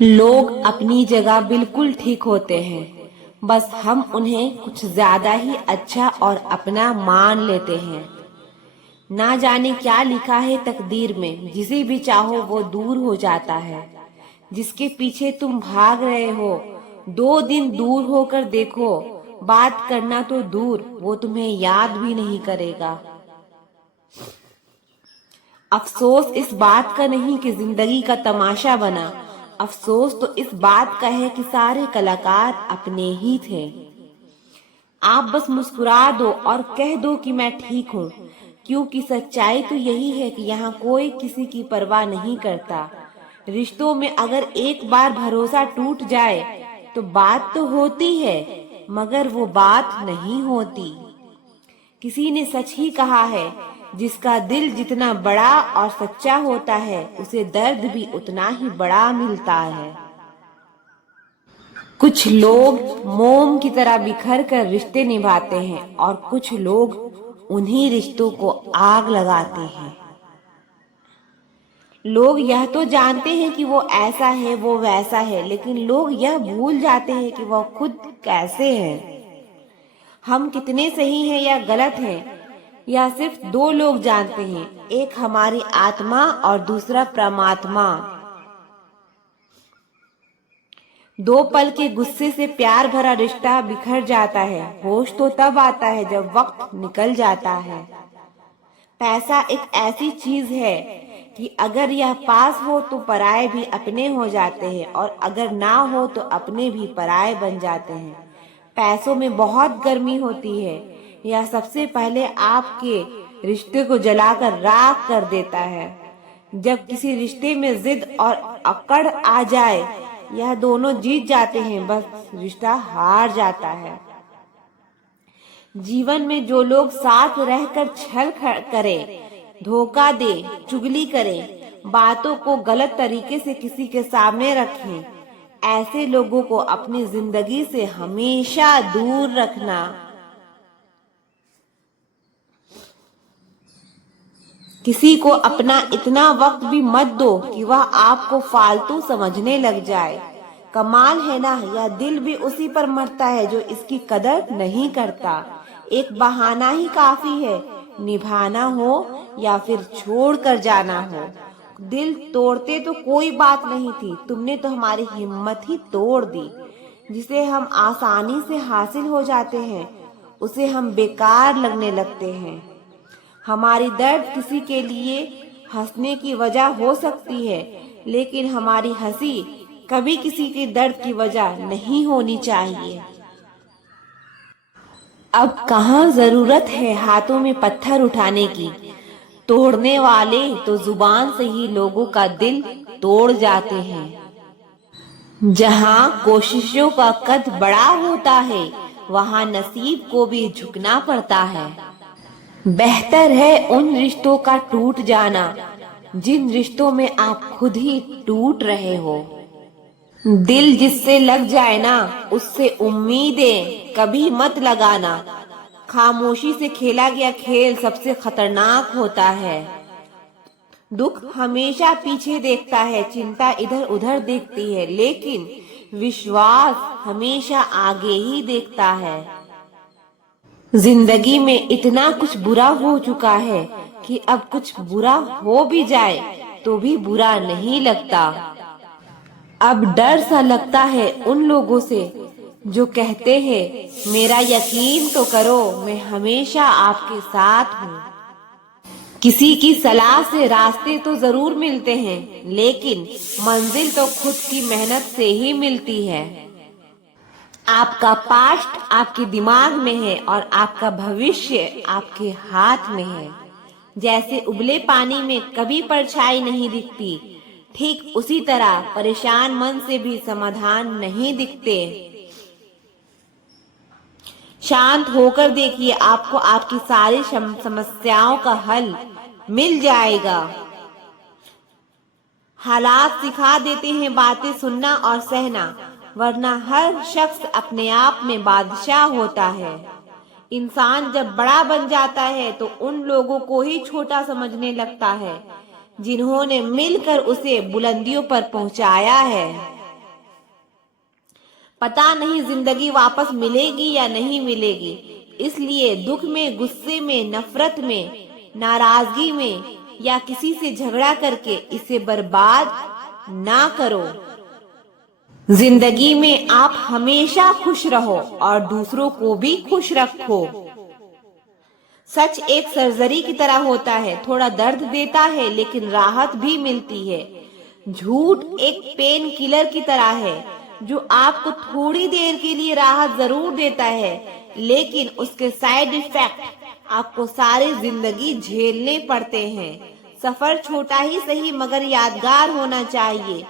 लोग अपनी जगह बिल्कुल ठीक होते हैं, बस हम उन्हें कुछ ज्यादा ही अच्छा और अपना मान लेते हैं। ना जाने क्या लिखा है तकदीर में, जिसे भी चाहो वो दूर हो जाता है। जिसके पीछे तुम भाग रहे हो, 2 दिन दूर होकर देखो, बात करना तो दूर, वो तुम्हें याद भी नहीं करेगा। अफसोस इस बात का नहीं कि जिंदगी का तमाशा बना, अफसोस तो इस बात का है कि सारे कलाकार अपने ही थे। आप बस मुस्कुरा दो और कह दो कि मैं ठीक हूँ, क्योंकि सच्चाई तो यही है कि यहाँ कोई किसी की परवाह नहीं करता। रिश्तों में अगर एक बार भरोसा टूट जाए तो बात तो होती है, मगर वो बात नहीं होती। किसी ने सच ही कहा है, जिसका दिल जितना बड़ा और सच्चा होता है, उसे दर्द भी उतना ही बड़ा मिलता है। कुछ लोग मोम की तरह बिखर कर रिश्ते निभाते हैं और कुछ लोग उन्हीं रिश्तों को आग लगाते हैं। लोग यह तो जानते हैं कि वो ऐसा है, वो वैसा है, लेकिन लोग यह भूल जाते हैं कि वो खुद कैसे हैं। हम कितने सही हैं या गलत हैं, या सिर्फ 2 लोग जानते हैं, एक हमारी आत्मा और दूसरा परमात्मा। 2 पल के गुस्से से प्यार भरा रिश्ता बिखर जाता है। होश तो तब आता है जब वक्त निकल जाता है। पैसा एक ऐसी चीज है कि अगर यह पास हो तो पराये भी अपने हो जाते हैं, और अगर ना हो तो अपने भी पराये बन जाते हैं। पैसों में बहुत गर्मी होती है, यह सबसे पहले आपके रिश्ते को जलाकर राख कर देता है। जब किसी रिश्ते में जिद और अकड़ आ जाए, यह दोनों जीत जाते हैं, बस रिश्ता हार जाता है। जीवन में जो लोग साथ रहकर छल करे, धोखा दे, चुगली करे, बातों को गलत तरीके से किसी के सामने रखें, ऐसे लोगों को अपनी जिंदगी से हमेशा दूर रखना। किसी को अपना इतना वक्त भी मत दो कि वह आपको फालतू समझने लग जाए। कमाल है ना, यह दिल भी उसी पर मरता है जो इसकी कदर नहीं करता। एक बहाना ही काफी है, निभाना हो या फिर छोड़ कर जाना हो। दिल तोड़ते तो कोई बात नहीं थी, तुमने तो हमारी हिम्मत ही तोड़ दी। जिसे हम आसानी से हासिल हो जाते हैं, उसे हम बेकार लगने लगते हैं। हमारी दर्द किसी के लिए हंसने की वजह हो सकती है, लेकिन हमारी हंसी कभी किसी के दर्द की वजह नहीं होनी चाहिए। अब कहाँ जरूरत है हाथों में पत्थर उठाने की, तोड़ने वाले तो जुबान से ही लोगों का दिल तोड़ जाते हैं। जहाँ कोशिशों का कद बड़ा होता है, वहाँ नसीब को भी झुकना पड़ता है। बेहतर है उन रिश्तों का टूट जाना जिन रिश्तों में आप खुद ही टूट रहे हो। दिल जिससे लग जाए ना, उससे उम्मीदें कभी मत लगाना। खामोशी से खेला गया खेल सबसे खतरनाक होता है। दुख हमेशा पीछे देखता है, चिंता इधर उधर देखती है, लेकिन विश्वास हमेशा आगे ही देखता है। जिंदगी में इतना कुछ बुरा हो चुका है कि अब कुछ बुरा हो भी जाए तो भी बुरा नहीं लगता। अब डर सा लगता है उन लोगों से जो कहते हैं, मेरा यकीन तो करो, मैं हमेशा आपके साथ हूँ। किसी की सलाह से रास्ते तो जरूर मिलते हैं, लेकिन मंजिल तो खुद की मेहनत से ही मिलती है। आपका पास्ट आपके दिमाग में है और आपका भविष्य आपके हाथ में है। जैसे उबले पानी में कभी परछाई नहीं दिखती, ठीक उसी तरह परेशान मन से भी समाधान नहीं दिखते। शांत होकर देखिए, आपको आपकी सारी समस्याओं का हल मिल जाएगा। हालात सिखा देते हैं बातें सुनना और सहना, वरना हर शख्स अपने आप में बादशाह होता है। इंसान जब बड़ा बन जाता है तो उन लोगों को ही छोटा समझने लगता है जिन्होंने मिलकर उसे बुलंदियों पर पहुंचाया है। पता नहीं जिंदगी वापस मिलेगी या नहीं मिलेगी, इसलिए दुख में, गुस्से में, नफरत में, नाराजगी में या किसी से झगड़ा करके इसे बर्बाद ना करो। जिंदगी में आप हमेशा खुश रहो और दूसरों को भी खुश रखो। सच एक सर्जरी की तरह होता है, थोड़ा दर्द देता है लेकिन राहत भी मिलती है। झूठ एक पेन किलर की तरह है जो आपको थोड़ी देर के लिए राहत जरूर देता है, लेकिन उसके साइड इफेक्ट आपको सारी जिंदगी झेलने पड़ते हैं। सफर छोटा ही सही मगर यादगार होना चाहिए।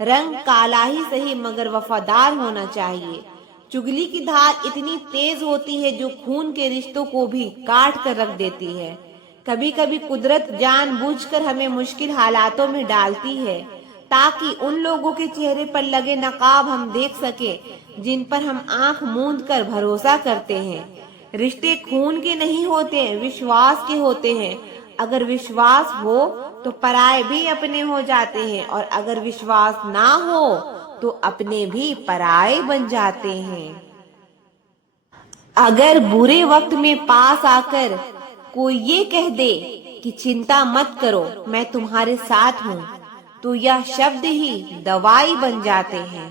रंग काला ही सही मगर वफादार होना चाहिए। चुगली की धार इतनी तेज होती है जो खून के रिश्तों को भी काट कर रख देती है। कभी कभी कुदरत जानबूझकर हमें मुश्किल हालातों में डालती है ताकि उन लोगों के चेहरे पर लगे नकाब हम देख सके जिन पर हम आंख मूंद कर भरोसा करते हैं। रिश्ते खून के नहीं होते, विश्वास के होते हैं। अगर विश्वास हो तो पराये भी अपने हो जाते हैं और अगर विश्वास ना हो तो अपने भी पराये बन जाते हैं। अगर बुरे वक्त में पास आकर कोई ये कह दे कि चिंता मत करो, मैं तुम्हारे साथ हूँ, तो यह शब्द ही दवाई बन जाते हैं।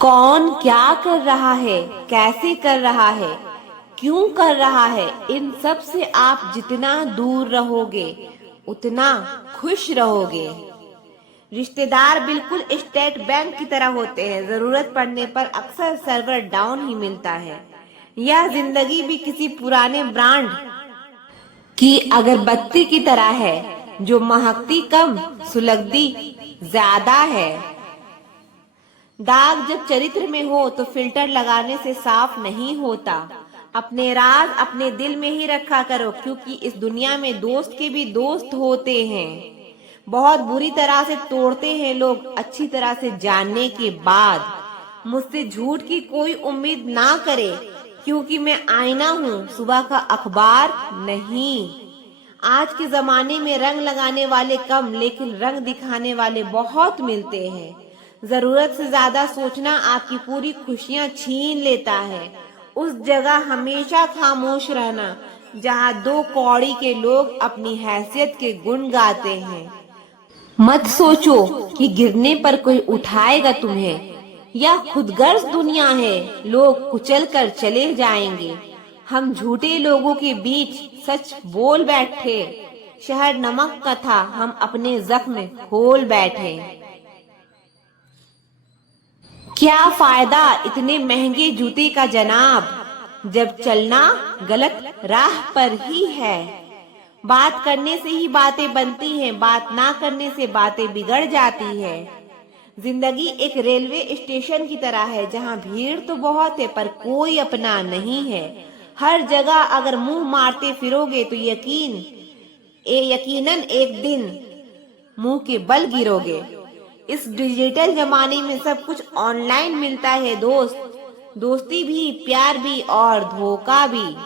कौन क्या कर रहा है, कैसे कर रहा है, क्यों कर रहा है, इन सब से आप जितना दूर रहोगे उतना खुश रहोगे। रिश्तेदार बिल्कुल स्टेट बैंक की तरह होते हैं, जरूरत पड़ने पर अक्सर सर्वर डाउन ही मिलता है। यह जिंदगी भी किसी पुराने ब्रांड की अगरबत्ती की तरह है जो महकती कम, सुलगती ज्यादा है। दाग जब चरित्र में हो तो फिल्टर लगाने से साफ नहीं होता। अपने राज अपने दिल में ही रखा करो, क्योंकि इस दुनिया में दोस्त के भी दोस्त होते हैं। बहुत बुरी तरह से तोड़ते हैं लोग अच्छी तरह से जानने के बाद। मुझसे झूठ की कोई उम्मीद ना करे, क्योंकि मैं आईना हूँ, सुबह का अखबार नहीं। आज के जमाने में रंग लगाने वाले कम लेकिन रंग दिखाने वाले बहुत मिलते हैं। जरूरत से ज्यादा सोचना आपकी पूरी खुशियाँ छीन लेता है। उस जगह हमेशा खामोश रहना जहाँ दो कौड़ी के लोग अपनी हैसियत के गुण गाते हैं। मत सोचो कि गिरने पर कोई उठाएगा तुम्हें, यह खुदगर्ज दुनिया है, लोग कुचल कर चले जाएंगे। हम झूठे लोगों के बीच सच बोल बैठे, शहर नमक का था, हम अपने जख्म खोल बैठे। क्या फायदा इतने महंगे जूते का जनाब, जब चलना गलत राह पर ही है। बात करने से ही बातें बनती हैं, बात ना करने से बातें बिगड़ जाती है। जिंदगी एक रेलवे स्टेशन की तरह है जहाँ भीड़ तो बहुत है पर कोई अपना नहीं है। हर जगह अगर मुंह मारते फिरोगे तो यकीनन एक दिन मुंह के बल गिरोगे। इस डिजिटल जमाने में सब कुछ ऑनलाइन मिलता है दोस्ती भी, प्यार भी और धोखा भी।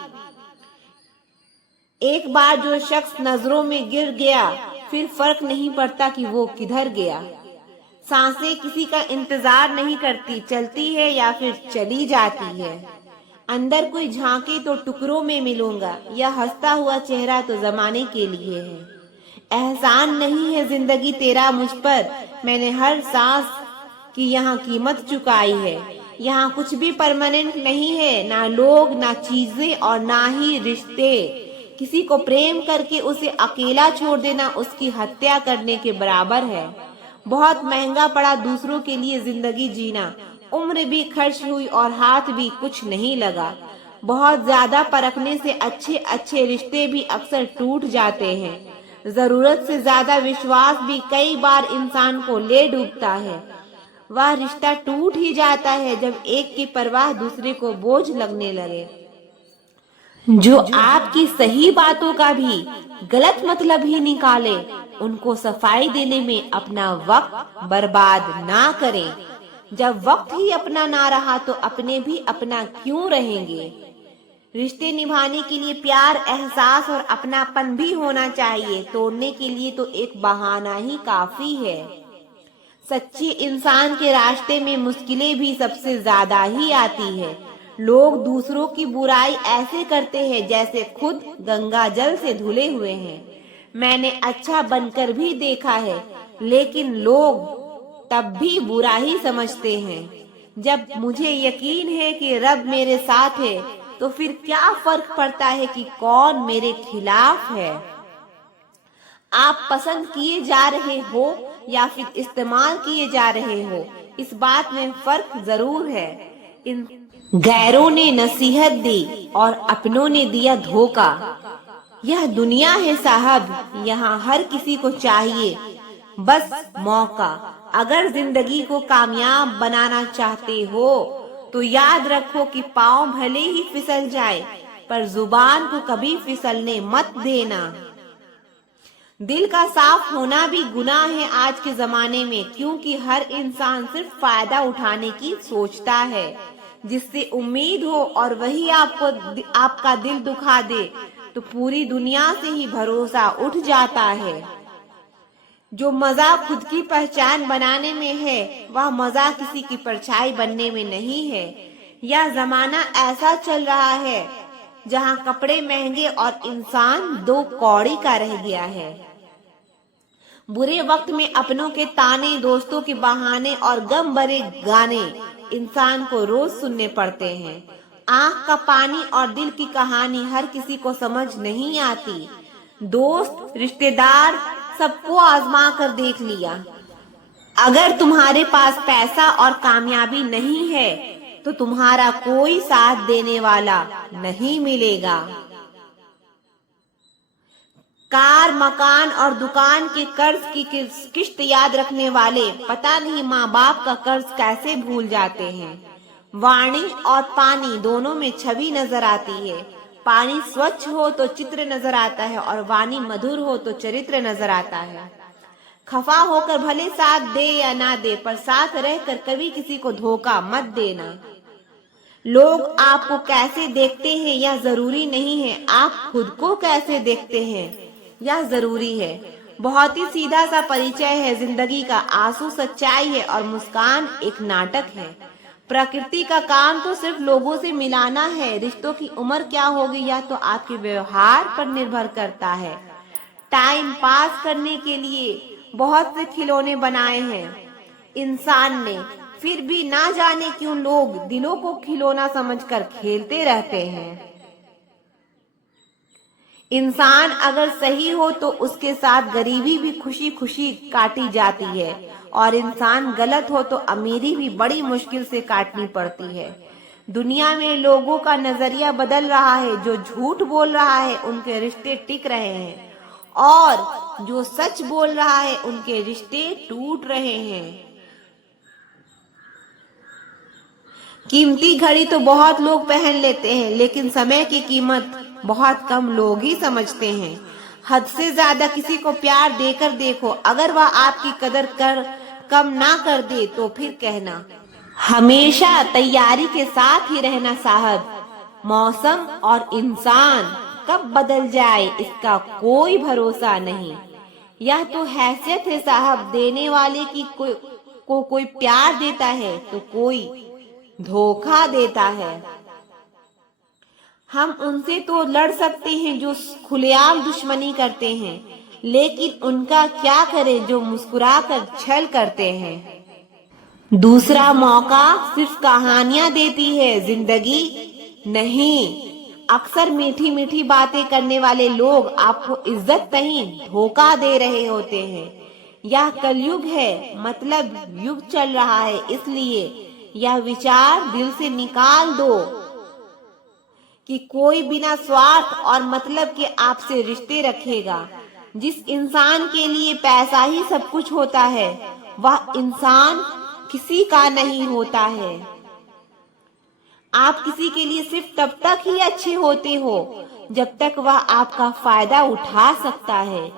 एक बार जो शख्स नजरों में गिर गया फिर फर्क नहीं पड़ता कि वो किधर गया। सांसें किसी का इंतजार नहीं करती, चलती है या फिर चली जाती है। अंदर कोई झांके तो टुकड़ों में मिलूंगा, यह हंसता हुआ चेहरा तो जमाने के लिए है। एहसान नहीं है जिंदगी तेरा मुझ पर, मैंने हर सांस की यहाँ कीमत चुकाई है। यहाँ कुछ भी परमानेंट नहीं है, ना लोग, ना चीजें और ना ही रिश्ते। किसी को प्रेम करके उसे अकेला छोड़ देना उसकी हत्या करने के बराबर है। बहुत महंगा पड़ा दूसरों के लिए जिंदगी जीना, उम्र भी खर्च हुई और हाथ भी कुछ नहीं लगा। बहुत ज्यादा परखने से अच्छे अच्छे रिश्ते भी अक्सर टूट जाते हैं। जरूरत से ज्यादा विश्वास भी कई बार इंसान को ले डूबता है। वह रिश्ता टूट ही जाता है जब एक की परवाह दूसरे को बोझ लगने लगे। जो आपकी सही बातों का भी गलत मतलब ही निकाले, उनको सफाई देने में अपना वक्त बर्बाद ना करें। जब वक्त ही अपना ना रहा तो अपने भी अपना क्यों रहेंगे। रिश्ते निभाने के लिए प्यार, एहसास और अपनापन भी होना चाहिए, तोड़ने के लिए तो एक बहाना ही काफी है। सच्चे इंसान के रास्ते में मुश्किलें भी सबसे ज्यादा ही आती है। लोग दूसरों की बुराई ऐसे करते हैं जैसे खुद गंगा जल से धुले हुए हैं। मैंने अच्छा बनकर भी देखा है, लेकिन लोग तब भी बुरा ही समझते हैं। जब मुझे यकीन है कि रब मेरे साथ है, तो फिर क्या फर्क पड़ता है कि कौन मेरे खिलाफ है। आप पसंद किए जा रहे हो या फिर इस्तेमाल किए जा रहे हो, इस बात में फर्क जरूर है। इन गैरों ने नसीहत दी और अपनों ने दिया धोखा। यह दुनिया है साहब, यहाँ हर किसी को चाहिए बस मौका। अगर जिंदगी को कामयाब बनाना चाहते हो तो याद रखो कि पाँव भले ही फिसल जाए, पर जुबान को कभी फिसलने मत देना। दिल का साफ होना भी गुनाह है आज के जमाने में, क्योंकि हर इंसान सिर्फ फायदा उठाने की सोचता है। जिससे उम्मीद हो और वही आपका दिल दुखा दे, तो पूरी दुनिया से ही भरोसा उठ जाता है। जो मजा खुद की पहचान बनाने में है, वह मजा किसी की परछाई बनने में नहीं है। यह जमाना ऐसा चल रहा है जहां कपड़े महंगे और इंसान दो कौड़ी का रह गया है। बुरे वक्त में अपनों के ताने, दोस्तों के बहाने और गम भरे गाने इंसान को रोज सुनने पड़ते हैं। आंख का पानी और दिल की कहानी हर किसी को समझ नहीं आती। दोस्त, रिश्तेदार सबको आजमा कर देख लिया। अगर तुम्हारे पास पैसा और कामयाबी नहीं है, तो तुम्हारा कोई साथ देने वाला नहीं मिलेगा। कार, मकान और दुकान के कर्ज की किश्त याद रखने वाले पता नहीं माँ बाप का कर्ज कैसे भूल जाते हैं। वाणी और पानी दोनों में छवि नजर आती है। पानी स्वच्छ हो तो चित्र नजर आता है और वाणी मधुर हो तो चरित्र नजर आता है। खफा होकर भले साथ दे या ना दे, पर साथ रहकर कभी किसी को धोखा मत देना। लोग आपको कैसे देखते हैं यह जरूरी नहीं है, आप खुद को कैसे देखते हैं यह जरूरी है। बहुत ही सीधा सा परिचय है जिंदगी का। आंसू सच्चाई है और मुस्कान एक नाटक है। प्रकृति का काम तो सिर्फ लोगों से मिलाना है। रिश्तों की उम्र क्या होगी यह तो आपके व्यवहार पर निर्भर करता है। टाइम पास करने के लिए बहुत से खिलौने बनाए हैं इंसान ने, फिर भी ना जाने क्यों लोग दिलों को खिलौना समझकर खेलते रहते हैं। इंसान अगर सही हो तो उसके साथ गरीबी भी खुशी खुशी काटी जाती है, और इंसान गलत हो तो अमीरी भी बड़ी मुश्किल से काटनी पड़ती है। दुनिया में लोगों का नजरिया बदल रहा है। जो झूठ बोल रहा है उनके रिश्ते टिक रहे हैं, और जो सच बोल रहा है उनके रिश्ते टूट रहे हैं। कीमती घड़ी तो बहुत लोग पहन लेते हैं, लेकिन समय की कीमत बहुत कम लोग ही समझते हैं। हद से ज्यादा किसी को प्यार देकर देखो, अगर वह आपकी कदर कम ना कर दे तो फिर कहना। हमेशा तैयारी के साथ ही रहना साहब। मौसम और इंसान कब बदल जाए इसका कोई भरोसा नहीं। यह तो हैसियत है साहब, देने वाले की कोई प्यार देता है तो कोई धोखा देता है। हम उनसे तो लड़ सकते हैं जो खुलेआम दुश्मनी करते हैं, लेकिन उनका क्या करें जो मुस्कुराकर छल करते हैं। दूसरा मौका सिर्फ कहानियां देती है, जिंदगी नहीं। अक्सर मीठी मीठी बातें करने वाले लोग आपको इज्जत नहीं धोखा दे रहे होते हैं। यह कलयुग है, मतलब युग चल रहा है, इसलिए यह विचार दिल से निकाल दो कि कोई बिना स्वार्थ और मतलब के आपसे रिश्ते रखेगा। जिस इंसान के लिए पैसा ही सब कुछ होता है, वह इंसान किसी का नहीं होता है। आप किसी के लिए सिर्फ तब तक ही अच्छे होते हो जब तक वह आपका फायदा उठा सकता है।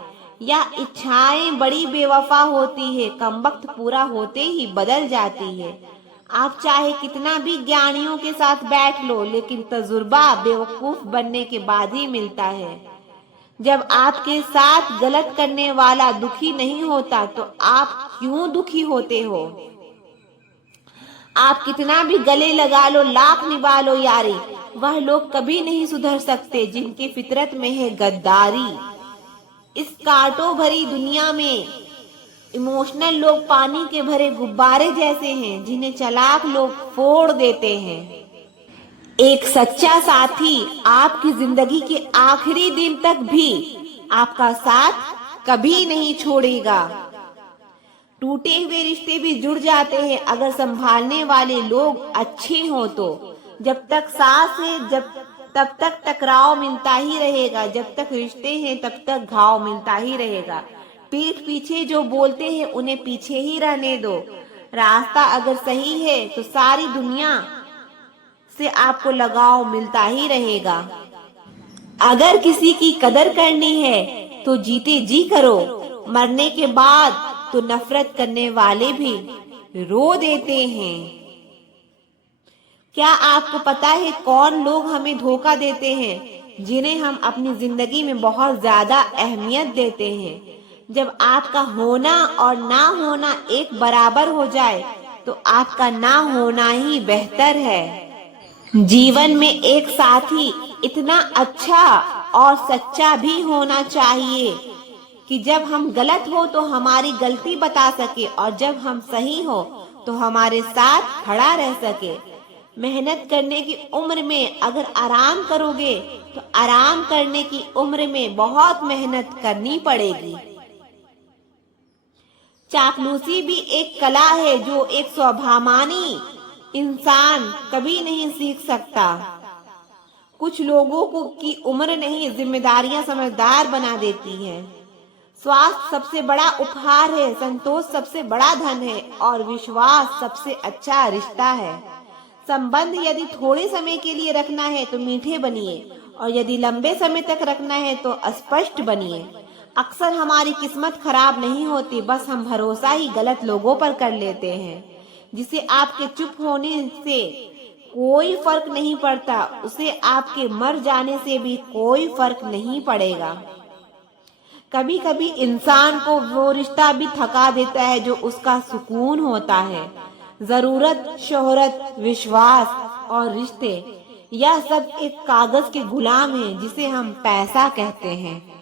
या इच्छाएं बड़ी बेवफा होती है, कमबख्त पूरा होते ही बदल जाती है। आप चाहे कितना भी ज्ञानियों के साथ बैठ लो, लेकिन तजुर्बा बेवकूफ बनने के बाद ही मिलता है। जब आपके साथ गलत करने वाला दुखी नहीं होता तो आप क्यों दुखी होते हो? आप कितना भी गले लगा लो, लाख निभा लो यारी, वह लोग कभी नहीं सुधर सकते जिनकी फितरत में है गद्दारी। इस कांटों भरी दुनिया में इमोशनल लोग पानी के भरे गुब्बारे जैसे हैं जिन्हें चालाक लोग फोड़ देते हैं। एक सच्चा साथी आपकी जिंदगी के आखिरी दिन तक भी आपका साथ कभी नहीं छोड़ेगा। टूटे हुए रिश्ते भी जुड़ जाते हैं अगर संभालने वाले लोग अच्छे हों तो। जब तक सांस है तब तक टकराव मिलता ही रहेगा, जब तक रिश्ते हैं तब तक घाव मिलता ही रहेगा। पीठ पीछे जो बोलते हैं उन्हें पीछे ही रहने दो। रास्ता अगर सही है तो सारी दुनिया से आपको लगाव मिलता ही रहेगा। अगर किसी की कदर करनी है तो जीते जी करो, मरने के बाद तो नफरत करने वाले भी रो देते हैं। क्या आपको पता है कौन लोग हमें धोखा देते हैं, जिन्हें हम अपनी जिंदगी में बहुत ज्यादा अहमियत देते हैं? जब आपका होना और ना होना एक बराबर हो जाए तो आपका ना होना ही बेहतर है। जीवन में एक साथी इतना अच्छा और सच्चा भी होना चाहिए कि जब हम गलत हो तो हमारी गलती बता सके और जब हम सही हो तो हमारे साथ खड़ा रह सके। मेहनत करने की उम्र में अगर आराम करोगे तो आराम करने की उम्र में बहुत मेहनत करनी पड़ेगी। चापलूसी भी एक कला है जो एक स्वाभिमानी इंसान कभी नहीं सीख सकता। कुछ लोगों को की उम्र नहीं, जिम्मेदारियां समझदार बना देती हैं। स्वास्थ्य सबसे बड़ा उपहार है, संतोष सबसे बड़ा धन है और विश्वास सबसे अच्छा रिश्ता है। संबंध यदि थोड़े समय के लिए रखना है तो मीठे बनिए और यदि लंबे समय तक रखना है तो स्पष्ट बनिए। अक्सर हमारी किस्मत खराब नहीं होती, बस हम भरोसा ही गलत लोगों पर कर लेते हैं। जिसे आपके चुप होने से कोई फर्क नहीं पड़ता, उसे आपके मर जाने से भी कोई फर्क नहीं पड़ेगा। कभी कभी इंसान को वो रिश्ता भी थका देता है जो उसका सुकून होता है। जरूरत, शोहरत, विश्वास और रिश्ते, यह सब एक कागज के गुलाम हैं जिसे हम पैसा कहते हैं।